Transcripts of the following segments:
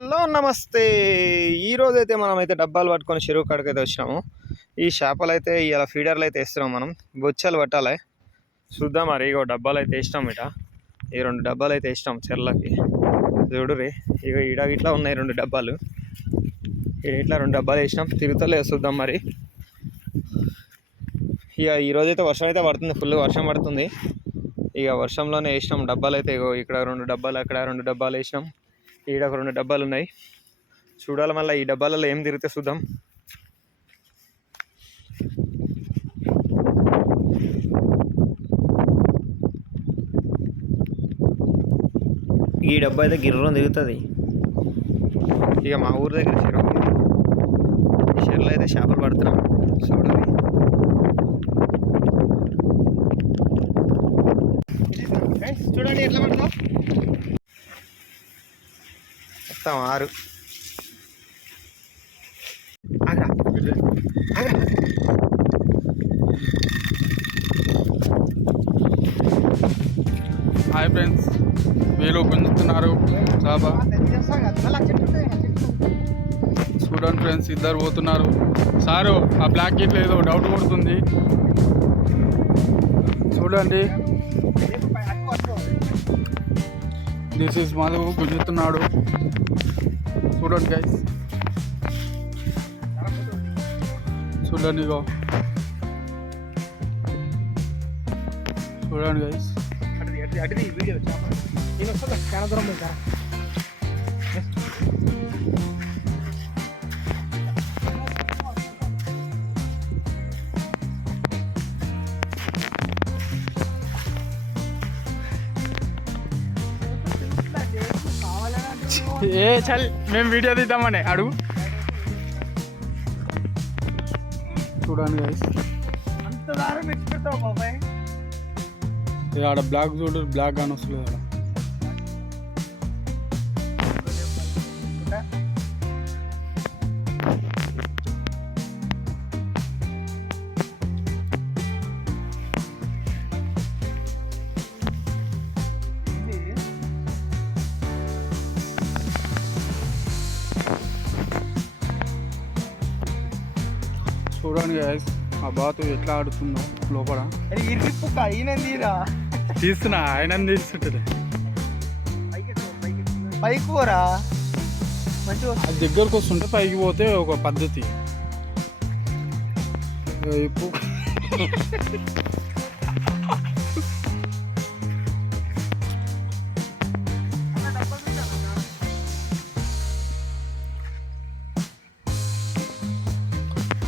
Hello నమస్తే. ఈరోజు అయితే మనం అయితే డబ్బాలు పట్టుకొని చెరువు కాడికి అయితే వచ్చినాము. ఈ చేపలు అయితే ఇలా ఫీడర్లు అయితే వేస్తున్నాం. మనం బొచ్చాలు పట్టాలి. చూద్దాం మరి. ఇగో డబ్బాలు అయితే వేసినాం. ఈ 2 డబ్బాలు అయితే వేసినాం చెర్లకి. చూడు రే, ఇక ఇట్లా ఉన్నాయి 2 డబ్బాలు. ఇట్లా 2 డబ్బాలు వేసినాం. తిరుగుతలేదు. చూద్దాం మరి. ఇక ఈరోజైతే వర్షం అయితే పడుతుంది. ఫుల్ వర్షం పడుతుంది. ఇక వర్షంలోనే వేసినాం డబ్బాలు అయితే. ఇగో ఇక్కడ 2 డబ్బాలు, అక్కడ 2 డబ్బాలు వేసినాం. ఈడ ఒక 2 డబ్బాలు ఉన్నాయి. చూడాలి మళ్ళీ ఈ డబ్బాలలో ఏం తిరిగితే చూద్దాం. ఈ డబ్బా అయితే గిర్రం తిరుగుతుంది. ఇక మా ఊరి దగ్గర చెరువు, ఈ చెరువులో అయితే చేపలు పడుతున్నాం. చూడాలి. చూడండి ఎట్లా పడుతున్నాం. మొత్తం 6. హాయ్ ఫ్రెండ్స్, వీళ్ళు గుంజుతున్నారు చేప. చూడండి ఫ్రెండ్స్, ఇద్దరు పోతున్నారు. సారు ఆ బ్లాక్ గిట్లో ఏదో డౌట్ కొడుతుంది. చూడండి, దిస్ ఈజ్ మధు గుంజుతున్నాడు. చూడండి గైస్, చూడండి ఇగో, చూడండి గైస్. ఏ చల్, మేము వీడియో తీద్దామని అడుగు. చూడండి గైస్, ఆడ బ్లాక్ చూడు, బ్లాక్ కానీ వస్తుంది ఆడ. చూడండి గైస్, ఆ బాతు ఎట్లా ఆడుతుందో లోపల. తీస్తున్నా, ఆయన తీస్తుంటది. పైకి పోరా, దగ్గరకు వస్తుంటే పైకి పోతే ఒక పద్ధతి. ఇప్పుడు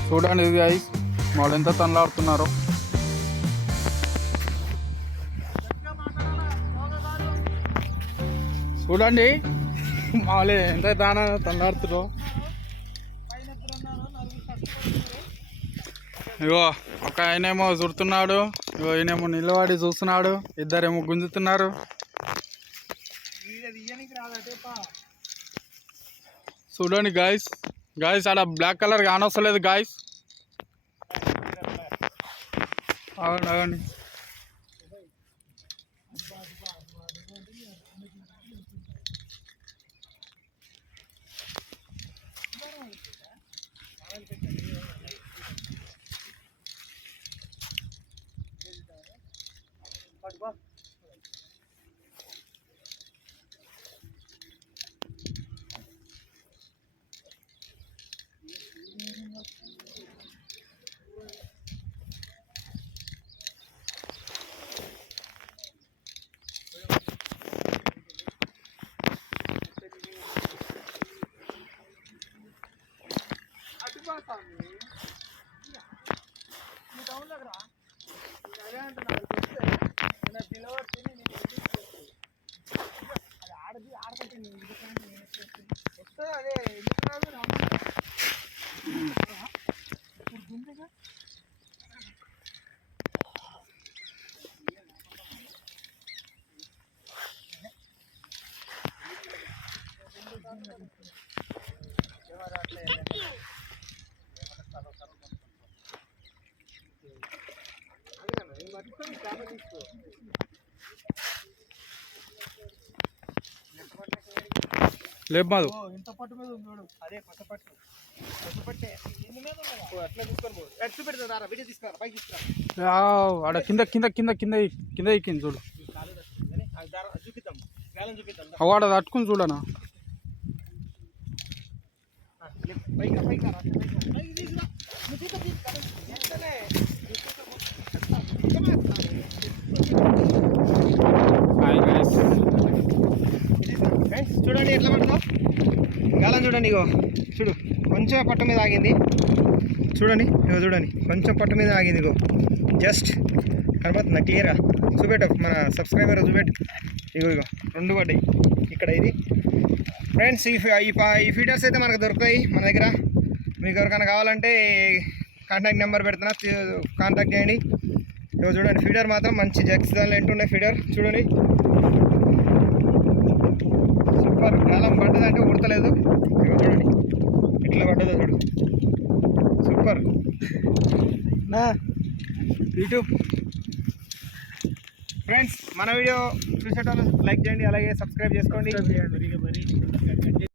చూడండి ఇది గైస్, వాళ్ళు ఎంత తనలాడుతున్నారో. చూడండి మామూలు ఎంత తనలాడుతున్నారో. ఇగో ఒక ఆయనేమో చుడుతున్నాడు, ఇగో ఈయనేమో నిలబడి చూస్తున్నాడు, ఇద్దరేమో గుంజుతున్నారు. చూడండి గాయస్, గాయస్ ఆడ బ్లాక్ కలర్ కానొస్తలేదు గాయస్. అవును అవును, లేపు మాదు. ఇంత పట్టు మీద ఉంది చూడు, అదే కొత్త పట్టు. కొత్త పట్టే ఎన్ని మీద ఉన్నదా? అట్లా తీసుకొని పోదు. ఎట్టు పెడతా వీడియో తీసుకురా, పైకి తీసుకురా. ఆడ కింద కింద కింద కింద కింద ఎక్కింది చూడు. చూపిద్దాం, వేలం చూపిద్దాం. అవాడ తట్టుకుని చూడనా. పైకి పైకి పైకి తీసుకురా. ఫ్రెండ్స్ చూడండి ఎట్లా పడుతుందో గాలం చూడండి. ఇగో చూడు, కొంచెం పట్టు మీద ఆగింది చూడండి. ఇగో చూడండి, కొంచెం పట్టు మీద ఆగింది. ఇగో జస్ట్ కనబడుతుందా క్లియర్గా? చూపెట్టు, మన సబ్స్క్రైబర్ చూపెట్టు. ఇగో ఇగో రెండు పడ్డాయి ఇక్కడ. ఇది ఫ్రెండ్స్ ఈ ఫీడర్స్ అయితే మనకు దొరుకుతాయి మన దగ్గర. మీకు ఎవరికైనా కావాలంటే కాంటాక్ట్ నెంబర్ పెడుతున్నా, కాంటాక్ట్ చేయండి. ఇగో చూడండి, ఫీడర్ మాత్రం మంచి జగ్స్ దానిలో ఎంటుండే ఫీడర్ చూడండి. సూపర్, కాలం పడ్డదంటే ఉడతలేదు. ఇగో చూడండి ఇట్లా పడ్డదో చూడు, సూపర్. ఇటు ఫ్రెండ్స్ మన వీడియో చూసేటోళ్ళు లైక్ చేయండి, అలాగే సబ్స్క్రైబ్ చేసుకోండి.